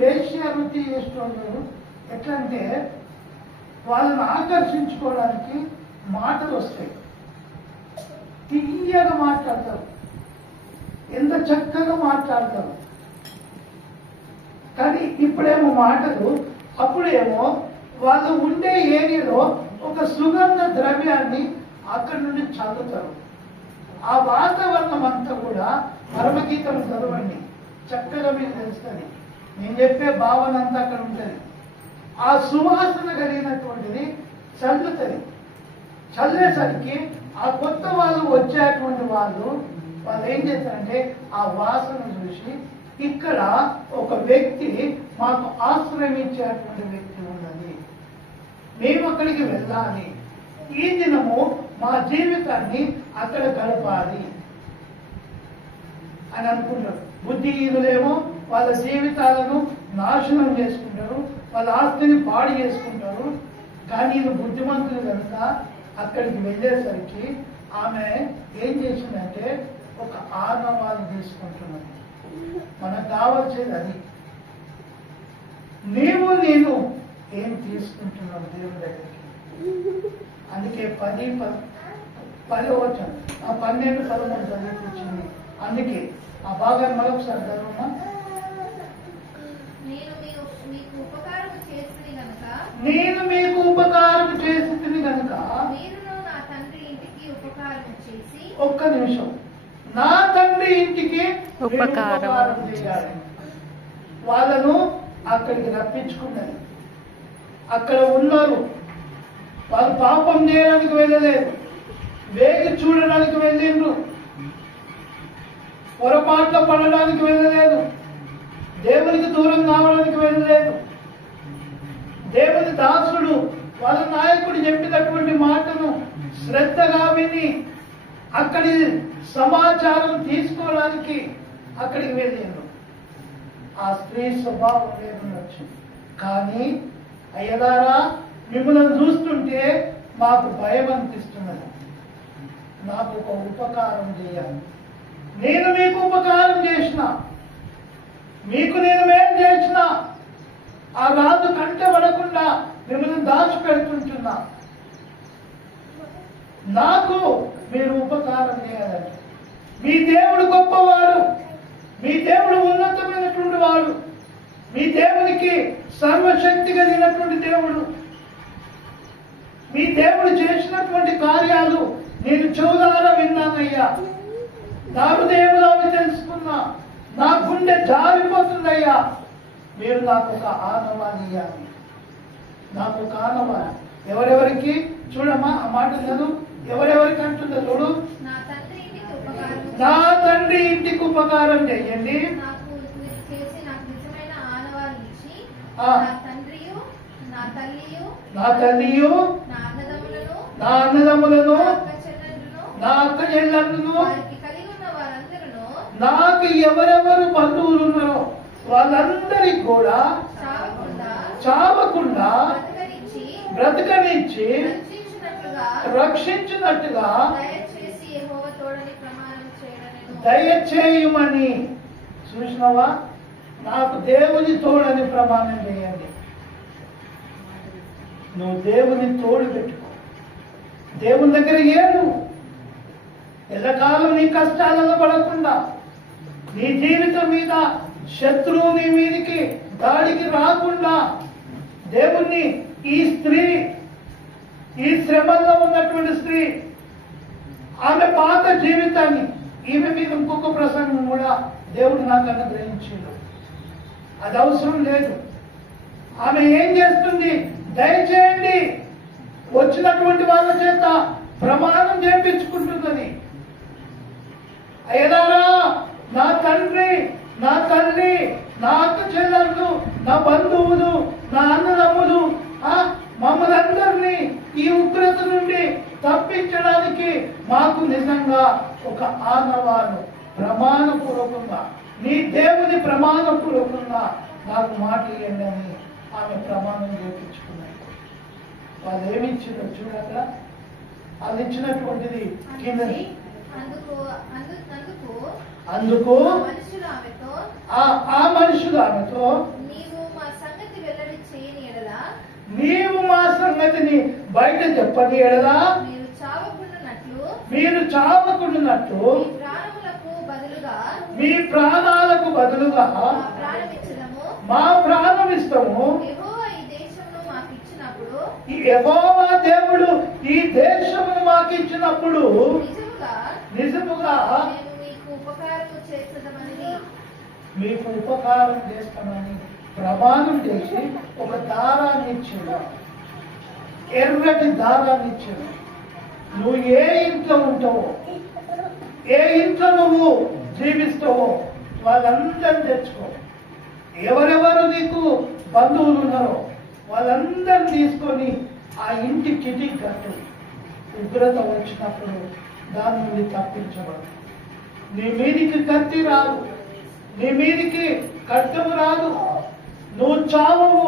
వేశ్యావృత్తి చేసేవాళ్ళు ఎట్లంటే వాళ్ళని ఆకర్షించుకోవడానికి మాటలు వస్తాయి, తీయగా మాట్లాడతారు, ఎంత చక్కగా మాట్లాడతారు. కానీ ఇప్పుడేమో మాటలు, అప్పుడేమో వాళ్ళు ఉండే ఏరియాలో ఒక సుగంధ ద్రవ్యాన్ని అక్కడి నుండి చదువుతారు. ఆ వాతావరణం అంతా కూడా పరమగీతం చదవండి, చక్కగా మీకు తెలుస్తుంది. నేను చెప్పే భావన అంతా అక్కడ ఉంటుంది. ఆ సువాసన కలిగినటువంటిది చల్లుతుంది. చల్లేసరికి ఆ కొత్త వాళ్ళు వచ్చేటువంటి వాళ్ళు ఏం చేస్తారంటే ఆ వాసన చూసి ఇక్కడ ఒక వ్యక్తి మాకు ఆశ్రయం ఇచ్చేటువంటి వ్యక్తి ఉన్నది, మేము అక్కడికి వెళ్ళాలి, ఈ దినము మా జీవితాన్ని అక్కడ గడపాలి అని అనుకుంటారు. బుద్ధిహీనులేమో వాళ్ళ జీవితాలను నాశనం చేసుకుంటారు, వాళ్ళ ఆస్తిని పాడు చేసుకుంటారు. కానీ ఇది బుద్ధిమంతులు కనుక అక్కడికి వెళ్ళేసరికి ఆమె ఏం చేసిందంటే ఒక ఆనవాలు తీసుకుంటున్నది. మనకు కావాల్సేది అది. నీవు నేను ఏం తీసుకుంటున్నావు దేవుని దగ్గరికి? అందుకే 10 ఆ 12 13 చదివించింది. అందుకే ఆ భాగాన్ని మరొకసారి చదవమా. నేను మీకు ఉపకారం చేస్తుంది కనుక ఒక్క నిమిషం, నా తండ్రి ఇంటికి ఉపకారం చేయాలి. వాళ్ళను అక్కడికి రప్పించుకున్నది. అక్కడ ఉన్నారు, వాళ్ళు పాపం చేయడానికి వెళ్ళలేదు, వేగి చూడడానికి వెళ్ళిండ్రు, పొరపాట్ల పడడానికి వెళ్ళలేదు, దేవునికి దూరం కావడానికి వెళ్ళలేదు. దేవుని దాసుడు వాళ్ళ నాయకుడు చెప్పినటువంటి మాటను శ్రద్ధగా విని అక్కడి సమాచారం తీసుకోవడానికి అక్కడికి వెళ్ళిండ్రు. ఆ స్త్రీ స్వభావం లేదనొచ్చు. కానీ అయ్యగారా, మిమ్మల్ని చూస్తుంటే మాకు భయం అనిపిస్తున్నది, నాకు ఒక ఉపకారం చేయాలి. నేను మీకు ఉపకారం చేసిన, మీకు నేను మేలు చేసిన, ఆ రాజు కంటే పడకుండా మిమ్మల్ని దాచిపెడుతుంటున్నా, నాకు మీరు ఉపకారం చేయాలంటే. మీ దేవుడు గొప్పవాడు, మీ దేవుడు ఉన్నతమైనటువంటి వాడు, మీ దేవునికి సర్వశక్తి కలిగినటువంటి దేవుడు. మీ దేవుడు చేసినటువంటి కార్యాలు నేను చెవులారా విన్నానయ్యా, నా హృదయంలో అవి తెలుసుకున్నా, నా గుండె జారిపోతుందయ్యా. మీరు నాకు ఒక ఆనవాన్ని ఇవ్వాలి, నాకు ఒక ఆనవాన్ని. ఎవరెవరికి చూడమ్మా ఆ మాట చదువు, ఎవరెవరికి అంటుందో చూడు. నా తండ్రి ఇంటికి ఉపకారం చేయండి, నా తల్లియు నా అన్నదమ్ములను నా అక్క చెల్లెళ్ళను నాకు ఎవరెవరు బంధువులు ఉన్నారో వాళ్ళందరికీ కూడా చావకుండా బ్రతకనిచ్చి రక్షించినట్టుగా దయచేయమని. చూసినవా, నాకు దేవుని తోడని ప్రమాణం చేయండి. నువ్వు దేవుని తోడు పెట్టుకో, దేవుని దగ్గర ఏడు. ఎల్లకాలం నీ కష్టాలలో పడకుండా, నీ జీవితం మీద శత్రువు నీ మీదికి దాడికి రాకుండా దేవుణ్ణి, ఈ స్త్రీ, ఈ శ్రమలో ఉన్నటువంటి స్త్రీ, ఆమె పాత జీవితాన్ని, ఈమె మీద ఇంకొక ప్రసంగం కూడా దేవుడు నాకు అనుగ్రహించాడు. అది అవసరం లేదు. ఆమె ఏం చేస్తుంది? దయచేయండి వచ్చినటువంటి వాళ్ళ చేత ప్రమాణం చేయించుకుంటున్నది. అయ్యలారా, నా తండ్రి, నా తల్లి, నా అక్క చెల్లెళ్ళు, నా బంధువులు, నా అన్నదమ్ములు, మమ్మల్ని అందరినీ ఈ ఉగ్రత నుండి తప్పించడానికి మాకు నిజంగా ఒక ఆనవాలు ప్రమాణపూర్వకంగా, నీ దేవుని ప్రమాణపూర్వకంగా నాకు మాట ఇవ్వండి అని ఆమె ప్రమాణం చేయించుకున్నాయి. వాళ్ళు ఏమి ఇచ్చిందో చూడక, వాళ్ళు ఇచ్చినటువంటిది కింద. అందుకు ఆ మనుషులు ఆమెతో నీవు మా సంగతి వెల్లడి చేయని ఎడలా నీవు మా సంగతిని బయట చెప్పని ఎడలా మీరు చావకుండునట్లు మీరు చావకుండునట్లు మీ ప్రాణములకు బదులుగా మీ ప్రాణాలకు బదులుగా మా ప్రాణమిచ్చదము. మా ప్రాణం ఇస్తాము. యెహోవా ఈ దేశమును మాకు ఇచ్చినప్పుడు ఈ యెహోవా దేవుడు ఈ దేశమును మాకు ఇచ్చినప్పుడు నిజముగా నిజముగా మేము మీకు ఉపకారము చేసేదమని మీకు ఉపకారం చేస్తామని ప్రమాణం చేసి ఒక దారాన్ని ఇచ్చాడు, ఎర్రటి దారాన్ని ఇచ్చాడు. నువ్వు ఏ ఇంట్లో ఉంటావో, ఏ ఇంట్లో నువ్వు జీవిస్తావో వాళ్ళందరినీ తెచ్చుకో. ఎవరెవరు నీకు బంధువులు ఉన్నారో వాళ్ళందరినీ తీసుకొని ఆ ఇంటి కిటి కట్టు. ఉగ్రత వచ్చినప్పుడు దాని నుండి తప్పించబడు. నీ మీదికి కత్తి రాదు, నీ మీదికి ఖడ్గము రాదు, నువ్వు చావవు,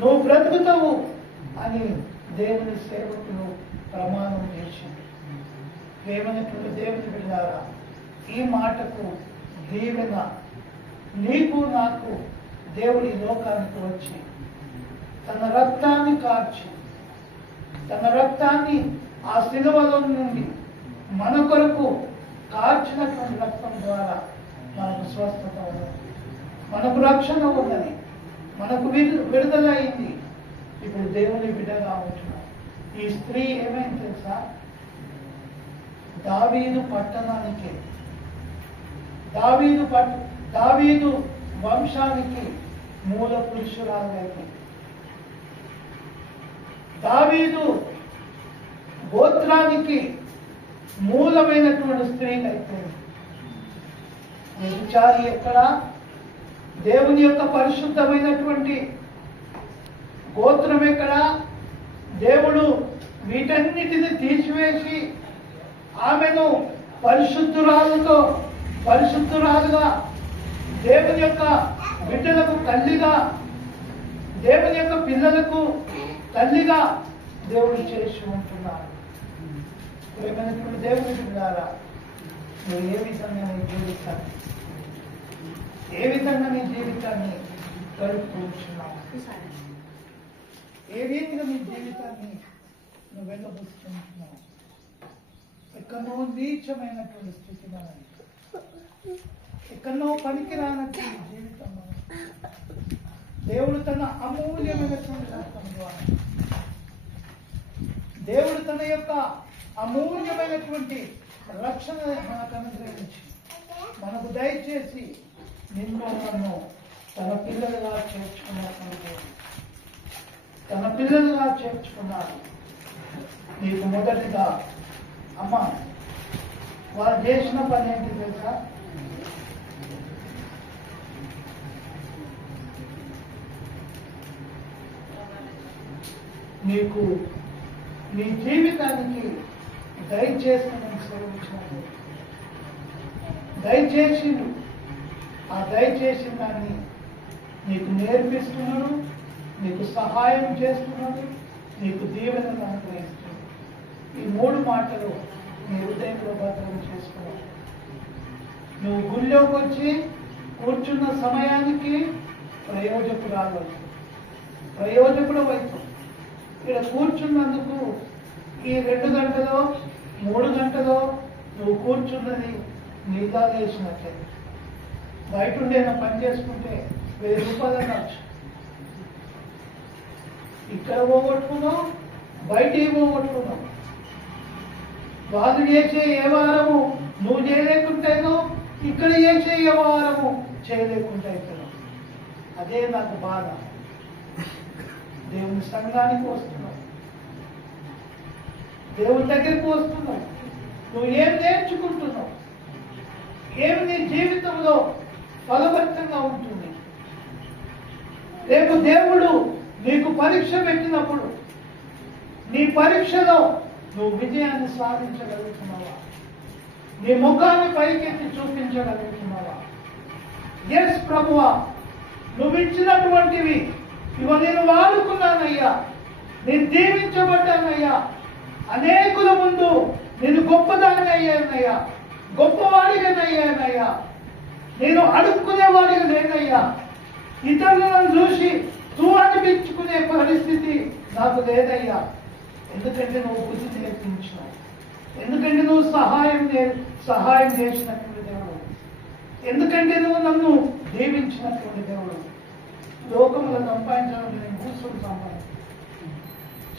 నువ్వు బ్రతుకుతావు అని దేవుని సేవకులు ప్రమాణం చేసింది. ప్రేమనటువంటి దేవుని బిడ్డలారా, ఈ మాటకు దీవెన నీకు నాకు దేవుడి లోకానికి వచ్చి తన రక్తాన్ని కార్చి, తన రక్తాన్ని ఆ శిలువలో నుండి మన కొరకు కార్చినటువంటి రక్తం ద్వారా మనకు స్వస్థత ఉన్నది, మనకు రక్షణ ఉన్నది, మనకు విడుదల అయింది. ఇప్పుడు దేవుని బిడ్డగా ఉంటున్నాం. ఈ స్త్రీ ఏమైంది తెలుసా? దావీదు పట్టణానికి, దావీదు వంశానికి మూల పురుషురాలైంది. దావీదు గోత్రానికి మూలమైనటువంటి స్త్రీలు అయిపోయింది. వ్యభిచారి ఎక్కడ? దేవుని యొక్క పరిశుద్ధమైనటువంటి గోత్రం ఎక్కడ? దేవుడు వీటన్నిటిని తీసివేసి ఆమెను పరిశుద్ధురాలుగా దేవుని యొక్క బిడ్డలకు తల్లిగా, దేవుని యొక్క పిల్లలకు తల్లిగా దేవుడు చేసి ఉంటున్నాడు. ప్రేమైనటువంటి దేవుని బిడ్డలారా, నువ్వు ఏ విధంగా నీ జీవితాన్ని గడుపుకుంటున్నావు? ఏ రీతిగా నీ జీవితాన్ని నువ్వు వెళ్ళబుచ్చుకుంటున్నావు? ఎక్కడో నీచమైనటువంటి స్థితి మనది, ఎక్కడో పనికిరానటువంటి జీవితం మనది. దేవుడు తన అమూల్యమైనటువంటి రక్తం ద్వారా, దేవుడు తన యొక్క అమూల్యమైనటువంటి రక్షణ మనకు అనుగ్రహించి మనకు దయచేసి నిన్ను నన్ను తన పిల్లలుగా చేర్చుకున్నాడు. నీకు మొదటిగా అమ్మ వాళ్ళు చేసిన పని ఏంటి తెలుసా? నీకు నీ జీవితానికి దయచేసి నేను సేవించినట్టు దయచేసి ఆ దయచేసిన దాన్ని నీకు నేర్పిస్తున్నాడు, నీకు సహాయం చేస్తున్నాడు, నీకు దీవెనలు అనుగ్రహిస్తున్నాడు. ఈ 3 మాటలు నీ హృదయంలో భద్రం చేసుకున్నావు. నువ్వు గుళ్ళోకి వచ్చి కూర్చున్న సమయానికి ప్రయోజకుడు అవుతావు. ఇక్కడ కూర్చున్నందుకు ఈ 2 గంటలో 3 గంటలో నువ్వు కూర్చున్నది నీదా వేసినట్లే. బయట ఉండేనా పని చేసుకుంటే 1000 రూపాయలు అనొచ్చు. ఇక్కడ పోగొట్టుకున్నావు, బయట పోగొట్టుకున్నావు. వాళ్ళు చేసే ఏ వారము నువ్వు చేయలేకుంటాను, ఇక్కడ చేసే ఏ వారము చేయలేకుంటాను. అదే నాకు బాధ. దేవుని సంఘానికి వస్తున్నావు, దేవుని దగ్గరికి వస్తున్నావు. నువ్వు ఏం నేర్చుకుంటున్నావు? ఏమి నీ జీవితంలో ఫలవంతంగా ఉంటుంది? రేపు దేవుడు నీకు పరీక్ష పెట్టినప్పుడు నీ పరీక్షలో నువ్వు విజయాన్ని సాధించగలుగుతున్నావా? నీ ముఖాన్ని పైకెత్తి చూపించగలుగుతున్నావా? ఎస్ ప్రభువా, నువ్వు ఇచ్చినటువంటివి ఇవి నేను వాడుకున్నానయ్యా, నేను దీవించబడ్డానయ్యా, అనేకుల ముందు నేను గొప్పదాన్ని అయ్యానయ్యా, గొప్పవాడిగానయ్యానయ్యా, నేను అడుక్కునేవాడిగా లేనయ్యా, ఇతరులను చూసి నువ్వు అనిపించుకునే పరిస్థితి నాకు లేదయ్యా. ఎందుకంటే నువ్వు బుద్ధి నేర్పించావు, ఎందుకంటే నువ్వు సహాయం చేసినటువంటి దేవుడు, ఎందుకంటే నువ్వు నన్ను దీవించినటువంటి దేవుడు. లోకంలో సంపాదించడం నేను కూర్చొని సంపాదించాను,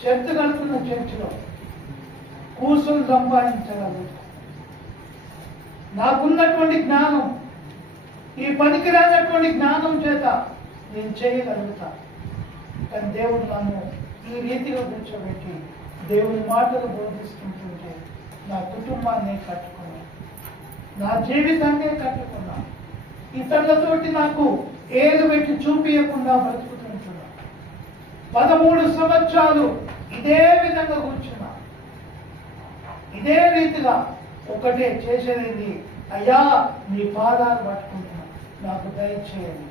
చెత్త కడుతున్న చర్చిలో కూర్చొని సంపాదించగలుగుతా. నాకున్నటువంటి జ్ఞానం, ఈ పనికిరానటువంటి జ్ఞానం చేత నేను చేయగలుగుతా. కానీ దేవుడు నన్ను ఈ రీతిగా కూర్చోబెట్టి దేవుని మాటలు బోధిస్తుంటుంటే నా కుటుంబాన్ని కట్టుకున్నా, నా జీవితాన్నే కట్టుకున్నా. ఇతరులతోటి నాకు ఏలు పెట్టి చూపించకుండా బ్రతుకుతుంటున్నా. 13 సంవత్సరాలు ఇదే విధంగా కూర్చున్నా. ఇదే రీతిగా ఒకటే చేసేది, అయ్యా నీ పాదాలు పట్టుకుంటున్నా, నాకు దయచేయండి.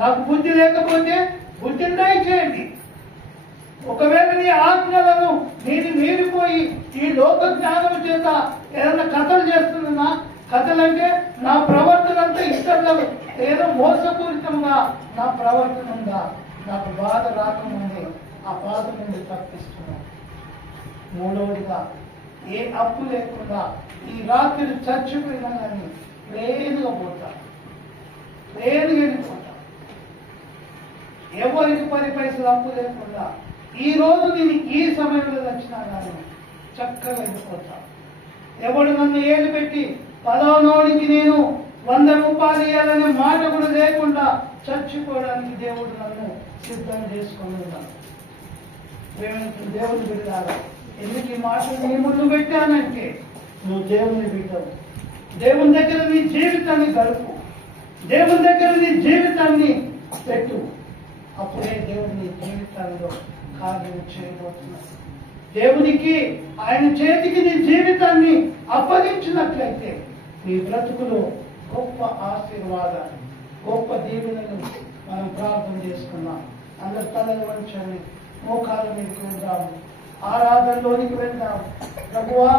నాకు బుద్ధి లేకపోతే బుద్ధిని దయచేయండి. ఒకవేళ నీ ఆజ్ఞలను నేను మీరిపోయి ఈ లోక జ్ఞానం చేత ఏదైనా కథలు చేస్తున్నా, కథలంటే నా ప్రవర్తన అంతా ఇతరులకు ఏదో మోసపూరితంగా నా ప్రవర్తన ఉందా, నాకు బాధ రాకముందే ఆ బాధ నుండి తప్పిస్తున్నాను. మూడవదిగా ఏ అప్పు లేకుండా ఈ రాత్రి చచ్చిపోయినా కానీ ప్లేన్గా పోతా, ప్లేన్గా వెళ్ళిపోతా. ఎవరికి 10 పైసలు అప్పు లేకుండా ఈ రోజు నేను ఈ సమయంలో వచ్చినా కానీ చక్కగా వెళ్ళిపోతా. ఎవడు నన్ను ఏలు పెట్టి పలానోడికి నేను 100 రూపాయలు ఇవ్వాలనే మాట కూడా లేకుండా చచ్చిపోవడానికి దేవుడు నన్ను సిద్ధం చేసుకొని ఉన్నాను. దేవుని బిడ్డలారా, ఎందుకు ఈ మాటలు నీ ముందు పెట్టానంటే నువ్వు దేవుని బిడ్డవు. దేవుని దగ్గర నీ జీవితాన్ని గడుపు, దేవుని దగ్గర నీ జీవితాన్ని పెట్టు. అప్పుడే దేవుని నీ జీవితాల్లో కార్యం చేయబోతున్నాడు. దేవునికి ఆయన చేతికి నీ జీవితాన్ని అప్పగించినట్లయితే నీ బ్రతుకులో గొప్ప ఆశీర్వాదాలు, గొప్ప దీవెనలు మనం ప్రార్థన చేసుకున్నాం. అందరు తలలు వంచండి, మోకాళ్ళ మీదకి వెళ్దాము, ఆరాధనలోనికి వెళ్దాం. ప్రభువా